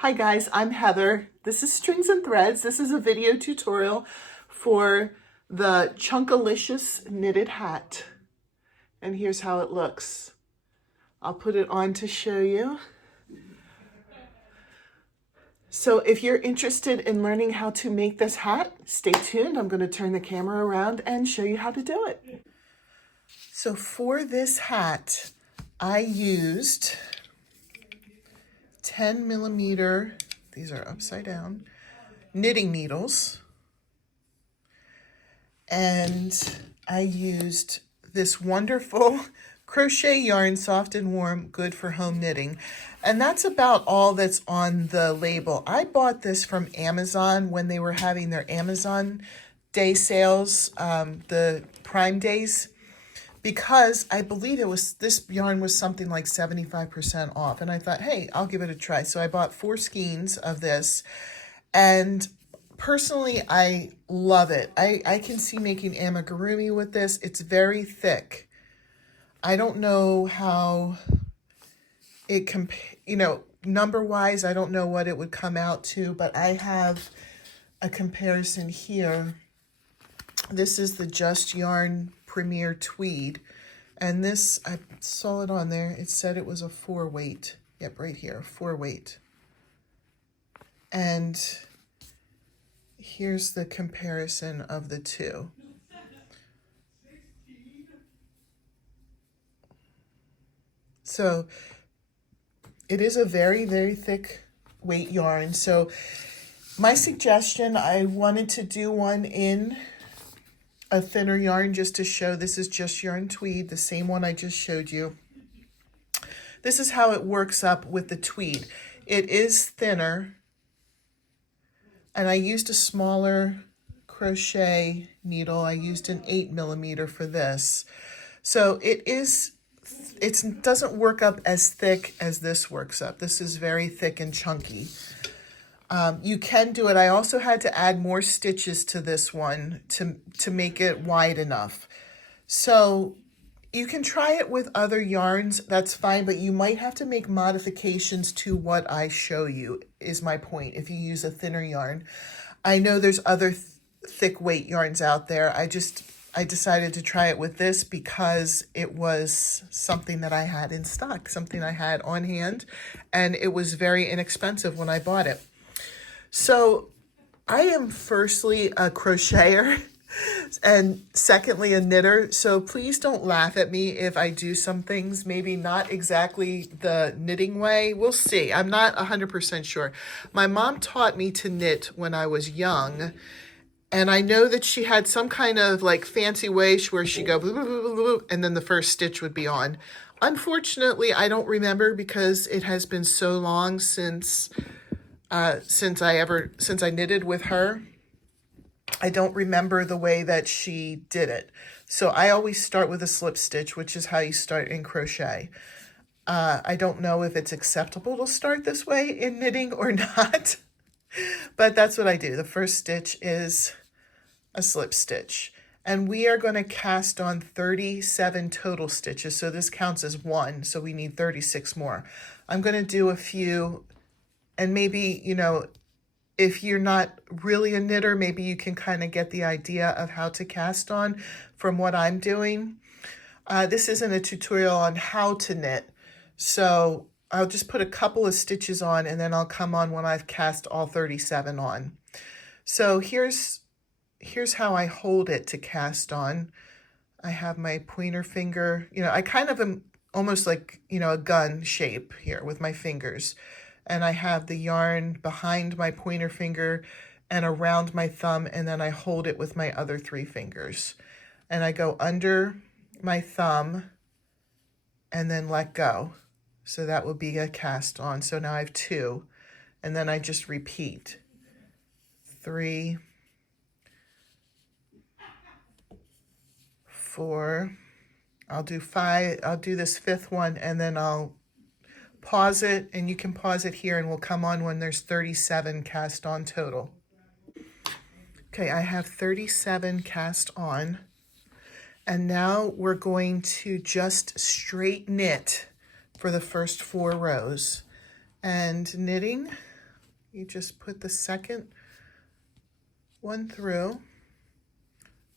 Hi guys, I'm Heather. This is Strings and Threads. This is a video tutorial for the Chunkalicious knitted hat. And here's how it looks. I'll put it on to show you. So if you're interested in learning how to make this hat, stay tuned. I'm going to turn the camera around and show you how to do it. So for this hat, I used 10mm, these are upside down, knitting needles. And I used this wonderful crochet yarn, soft and warm, good for home knitting. And that's about all that's on the label. I bought this from Amazon when they were having their Amazon Day sales, the Prime Days, because I believe this yarn was something like 75% off. And I thought, hey, I'll give it a try. So I bought 4 skeins of this, and personally, I love it. I can see making amigurumi with this. It's very thick. I don't know how it number-wise, I don't know what it would come out to, but I have a comparison here. This is the Just Yarn Premier Tweed. And this, I saw it on there. It said it was a 4-weight. Yep, right here, 4-weight. And here's the comparison of the two. So it is a very, very thick weight yarn. So my suggestion, I wanted to do one in a thinner yarn just to show this is Just Yarn Tweed, the same one I just showed you. This is how it works up with the tweed. It is thinner. And I used a smaller crochet needle. I used an 8mm for this. So it doesn't work up as thick as this works up. This is very thick and chunky. You can do it. I also had to add more stitches to this one to make it wide enough. So you can try it with other yarns, that's fine, but you might have to make modifications to what I show you, is my point, if you use a thinner yarn. I know there's other thick weight yarns out there. I decided to try it with this because it was something that I had in stock, something I had on hand, and it was very inexpensive when I bought it. So I am firstly a crocheter and secondly a knitter, so please don't laugh at me if I do some things maybe not exactly the knitting way. We'll see. I'm not 100% sure. My mom taught me to knit when I was young, and I know that she had some kind of like fancy way where she'd go blah, blah, blah, blah, blah, and then the first stitch would be on. Unfortunately, I don't remember because it has been so long since I knitted with her. I don't remember the way that she did it. So I always start with a slip stitch, which is how you start in crochet. I don't know if it's acceptable to start this way in knitting or not, but that's what I do. The first stitch is a slip stitch. And we are going to cast on 37 total stitches. So this counts as 1, so we need 36 more. I'm going to do a few, and maybe, if you're not really a knitter, maybe you can kind of get the idea of how to cast on from what I'm doing. This isn't a tutorial on how to knit, so I'll just put a couple of stitches on and then I'll come on when I've cast all 37 on. So here's how I hold it to cast on. I have my pointer finger, I kind of am almost like, a gun shape here with my fingers. And I have the yarn behind my pointer finger and around my thumb, and then I hold it with my other 3 fingers. And I go under my thumb and then let go. So that would be a cast on. So now I have 2, and then I just repeat. 3, 4, I'll do 5, I'll do this 5th one, and then I'll pause it, and you can pause it here, and we'll come on when there's 37 cast on total. Okay, I have 37 cast on, and now we're going to just straight knit for the first 4 rows. And knitting, you just put the second one through.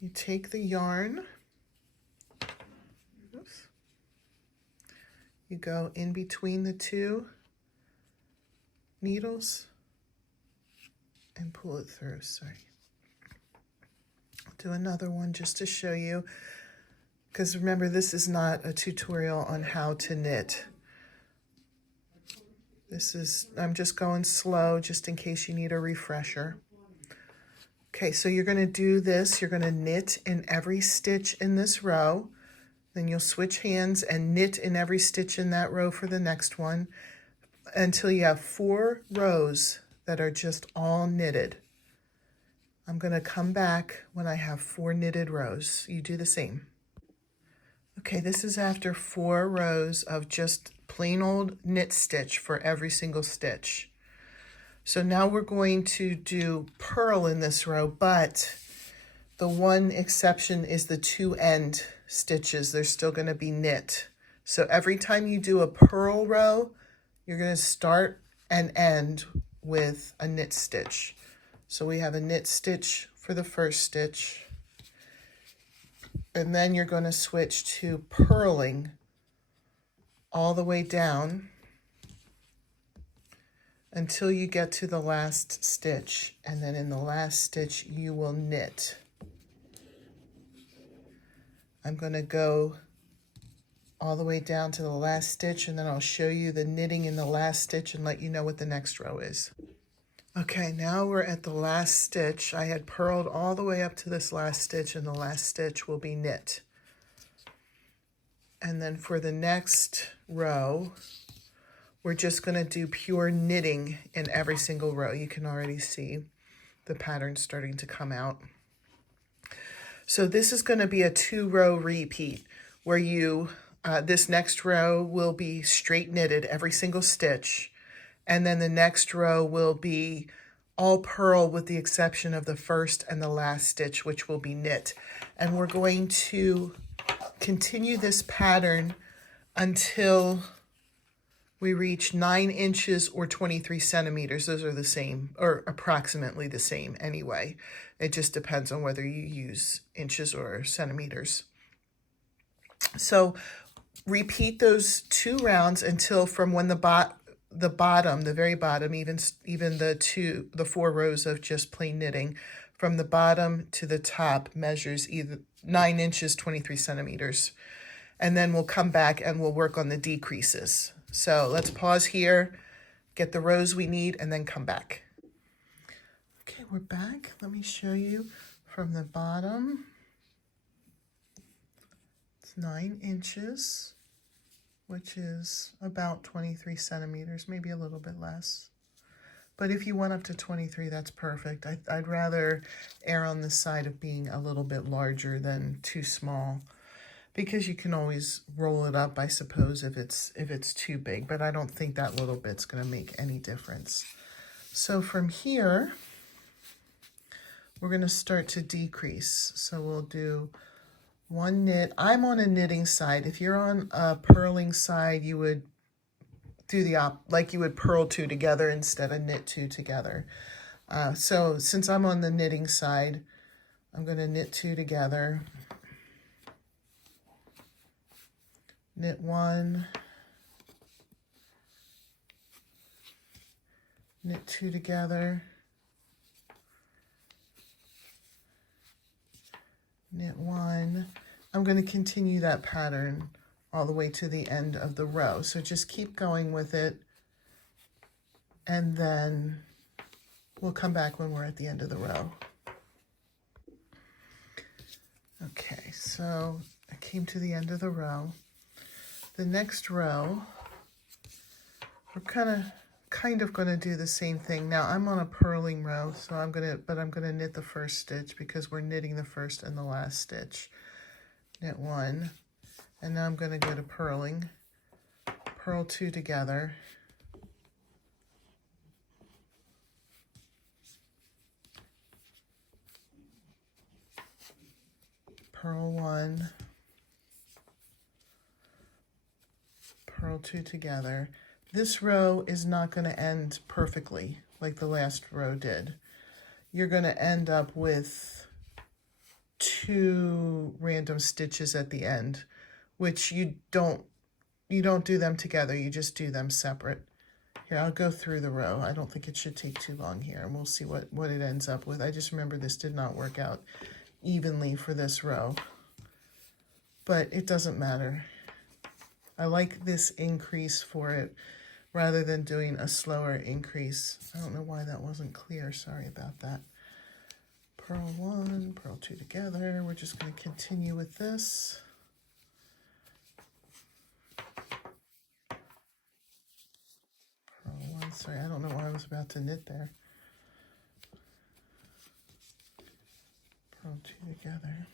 You take the yarn, oops, you go in between the two needles and pull it through. Sorry. I'll do another one just to show you, because remember, this is not a tutorial on how to knit. I'm just going slow just in case you need a refresher. Okay, so you're going to do this. You're going to knit in every stitch in this row. Then you'll switch hands and knit in every stitch in that row for the next one until you have 4 rows that are just all knitted. I'm going to come back when I have 4 knitted rows. You do the same. Okay, this is after 4 rows of just plain old knit stitch for every single stitch. So now we're going to do purl in this row, but the one exception is the 2 end stitches. They're still going to be knit. So every time you do a purl row, you're going to start and end with a knit stitch. So we have a knit stitch for the first stitch, and then you're going to switch to purling all the way down until you get to the last stitch, and then in the last stitch you will knit. I'm going to go all the way down to the last stitch, and then I'll show you the knitting in the last stitch and let you know what the next row is. Okay, now we're at the last stitch. I had purled all the way up to this last stitch, and the last stitch will be knit. And then for the next row, we're just going to do pure knitting in every single row. You can already see the pattern starting to come out. So this is going to be a 2-row repeat where this next row will be straight knitted every single stitch. And then the next row will be all purl with the exception of the first and the last stitch, which will be knit. And we're going to continue this pattern until we reach 9 inches or 23 centimeters. Those are the same, or approximately the same anyway. It just depends on whether you use inches or centimeters. So repeat those 2 rounds until from when the bottom, the very bottom, even the 4 rows of just plain knitting, from the bottom to the top measures either 9 inches, 23 centimeters. And then we'll come back and we'll work on the decreases. So let's pause here, get the rows we need, and then come back. Okay, we're back. Let me show you from the bottom. It's 9 inches. Which is about 23 centimeters, maybe a little bit less. But if you went up to 23, that's perfect. I'd rather err on the side of being a little bit larger than too small, because you can always roll it up, I suppose, if it's too big. But I don't think that little bit's going to make any difference. So from here, we're going to start to decrease. So we'll do 1 knit. I'm on a knitting side. If you're on a purling side, you would do like you would purl 2 together instead of knit 2 together. So since I'm on the knitting side, I'm going to knit 2 together, knit 1, knit 2 together, knit 1. I'm going to continue that pattern all the way to the end of the row. So just keep going with it, and then we'll come back when we're at the end of the row. Okay, so I came to the end of the row. The next row, we're kind of going to do the same thing. Now I'm on a purling row, so I'm going to knit the first stitch because we're knitting the first and the last stitch. Knit 1, and now I'm going to go to purling. Purl 2 together. Purl 1. Purl 2 together. This row is not going to end perfectly. like the last row did, you're going to end up with 2 random stitches at the end, which you don't do them together, you just do them separate. Here, I'll go through the row. I don't think it should take too long here, and we'll see what it ends up with. I just remember this did not work out evenly for this row, but it doesn't matter. I like this increase for it rather than doing a slower increase. I don't know why that wasn't clear. Sorry about that. Purl 1, purl 2 together. We're just going to continue with this. Purl 1, sorry, I don't know why I was about to knit there. Purl 2 together.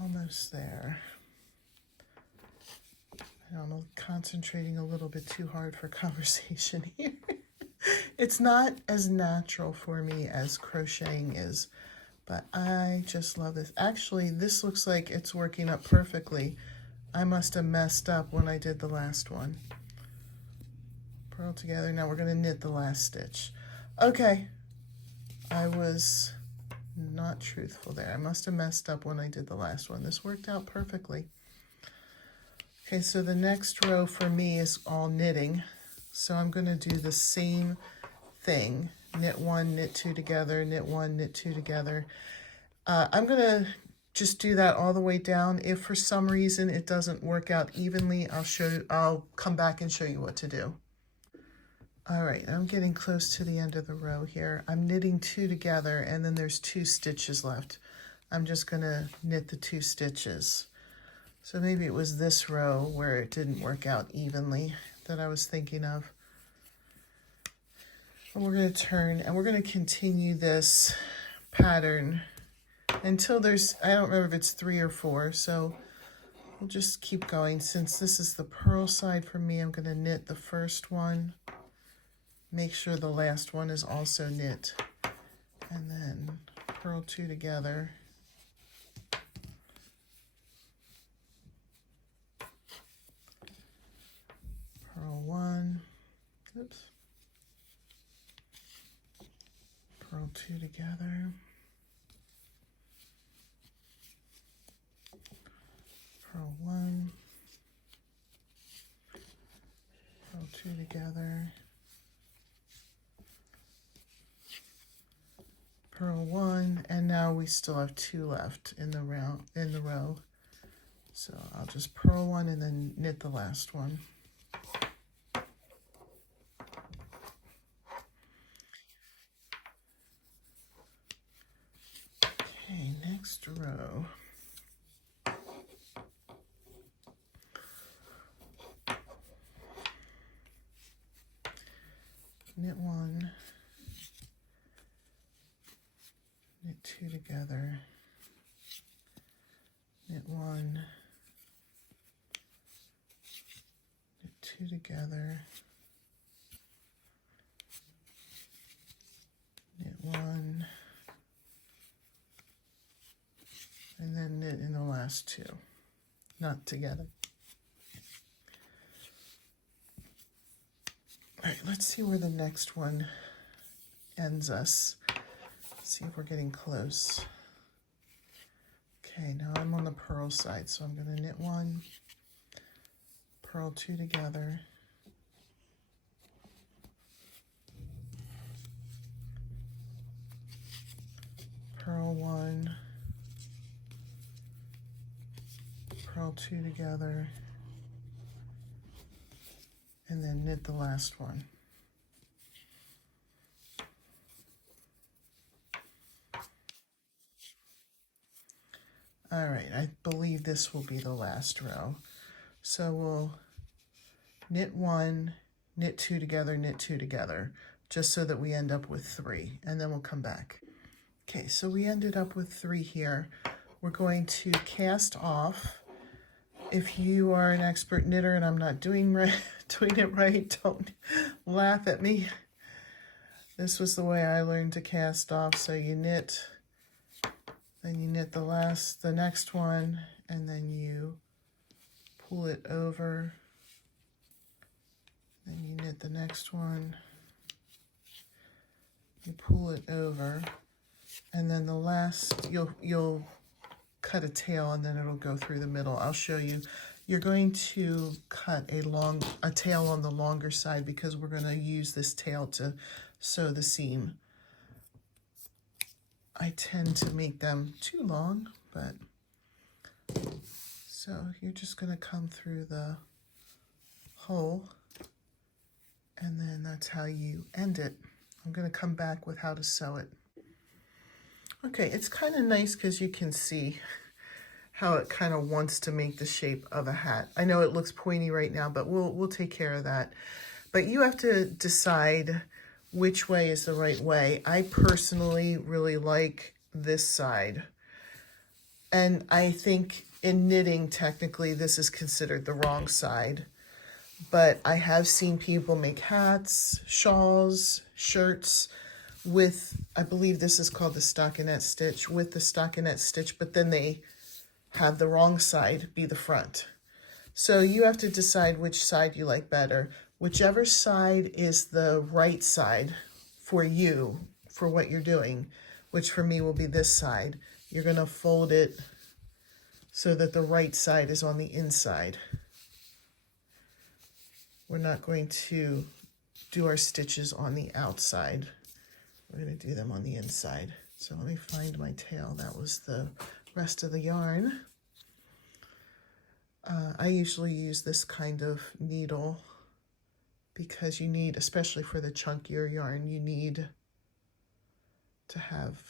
Almost there. I'm concentrating a little bit too hard for conversation here. It's not as natural for me as crocheting is, but I just love this. Actually, this looks like it's working up perfectly. I must have messed up when I did the last one. Purl together. Now we're going to knit the last stitch. Okay, I was not truthful there. I must have messed up when I did the last one. This worked out perfectly. Okay, so the next row for me is all knitting. So I'm going to do the same thing. Knit 1, knit 2 together, knit 1, knit 2 together. I'm going to just do that all the way down. If for some reason it doesn't work out evenly, I'll come back and show you what to do. All right, I'm getting close to the end of the row here. I'm knitting 2 together, and then there's 2 stitches left. I'm just going to knit the 2 stitches. So maybe it was this row where it didn't work out evenly that I was thinking of. And we're going to turn, and we're going to continue this pattern until there's, I don't remember if it's 3 or 4, so we'll just keep going. Since this is the purl side for me, I'm going to knit the first one. Make sure the last one is also knit, and then purl 2 together. Purl 1, oops, purl 2 together, purl 1, purl 2 together, purl 1, and now we still have 2 left in the row. So I'll just purl 1 and then knit the last one. Okay, next row. Knit 1, knit 2 together, knit 1, knit 2 together, knit 1, and then knit in the last 2, not together. All right, let's see where the next one ends us. See if we're getting close. Okay, now I'm on the purl side, so I'm going to knit 1, purl 2 together, purl 1, purl 2 together, and then knit the last one. All right, I believe this will be the last row. So we'll knit 1, knit 2 together, knit 2 together, just so that we end up with 3, and then we'll come back. Okay, so we ended up with 3 here. We're going to cast off If you are an expert knitter and I'm not doing it right, don't laugh at me. This was the way I learned to cast off. So you knit, then you knit the next one, and then you pull it over. Then you knit the next one, you pull it over, and then the last, you'll cut a tail and then it'll go through the middle. I'll show you. You're going to cut a tail on the longer side because we're going to use this tail to sew the seam. I tend to make them too long, but so you're just going to come through the hole, and then that's how you end it. I'm going to come back with how to sew it. Okay, it's kind of nice because you can see how it kind of wants to make the shape of a hat. I know it looks pointy right now, but we'll take care of that. But you have to decide which way is the right way. I personally really like this side. And I think in knitting, technically, this is considered the wrong side. But I have seen people make hats, shawls, shirts with, I believe this is called the stockinette stitch, with the stockinette stitch, but then they have the wrong side be the front. So you have to decide which side you like better. Whichever side is the right side for you, for what you're doing, which for me will be this side, you're going to fold it so that the right side is on the inside. We're not going to do our stitches on the outside. We're going to do them on the inside. So let me find my tail. That was the rest of the yarn. I usually use this kind of needle because you need, especially for the chunkier yarn, you need to have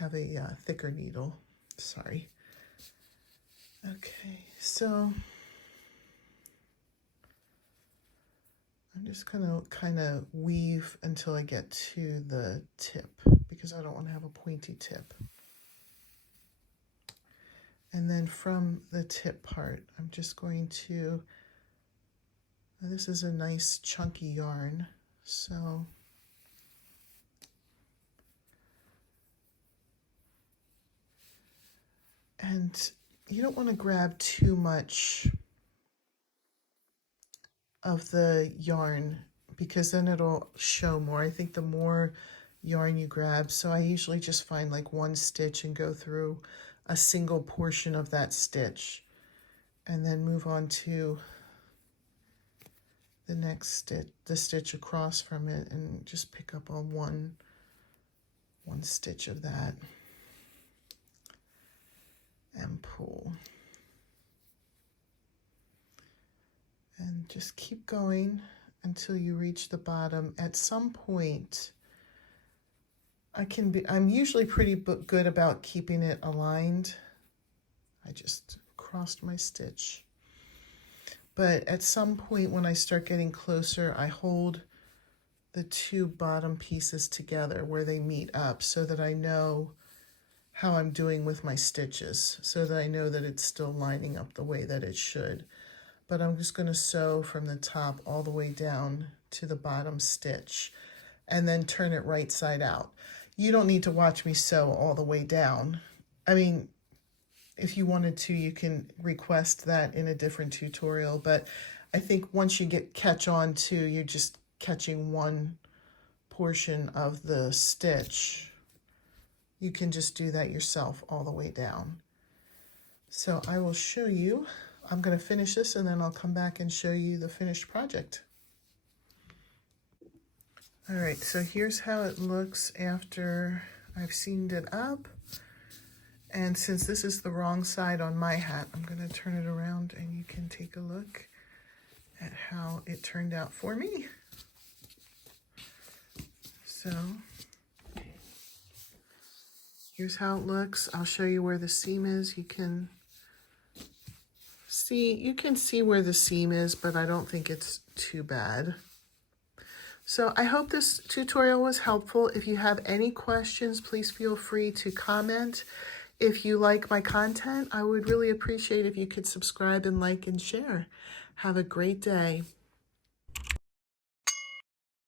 a thicker needle. Sorry. Okay, so I'm just gonna kind of weave until I get to the tip because I don't want to have a pointy tip. And then from the tip part, I'm just going to, this is a nice chunky yarn, so and you don't want to grab too much of the yarn because then it'll show more. I think the more yarn you grab, so I usually just find like one stitch and go through a single portion of that stitch and then move on to the next stitch, the stitch across from it, and just pick up on one stitch of that and pull. And just keep going until you reach the bottom. At some point, I'm usually pretty good about keeping it aligned. I just crossed my stitch. But at some point when I start getting closer, I hold the two bottom pieces together where they meet up so that I know how I'm doing with my stitches, so that I know that it's still lining up the way that it should. But I'm just going to sew from the top all the way down to the bottom stitch and then turn it right side out. You don't need to watch me sew all the way down. I mean, if you wanted to, you can request that in a different tutorial, but I think once you catch on to, you're just catching one portion of the stitch, you can just do that yourself all the way down. So I will show you. I'm going to finish this and then I'll come back and show you the finished project. All right, so here's how it looks after I've seamed it up. And since this is the wrong side on my hat, I'm going to turn it around and you can take a look at how it turned out for me. So here's how it looks. I'll show you where the seam is. You can see where the seam is, but I don't think it's too bad. So I hope this tutorial was helpful. If you have any questions, please feel free to comment. If you like my content, I would really appreciate if you could subscribe and like and share. Have a great day.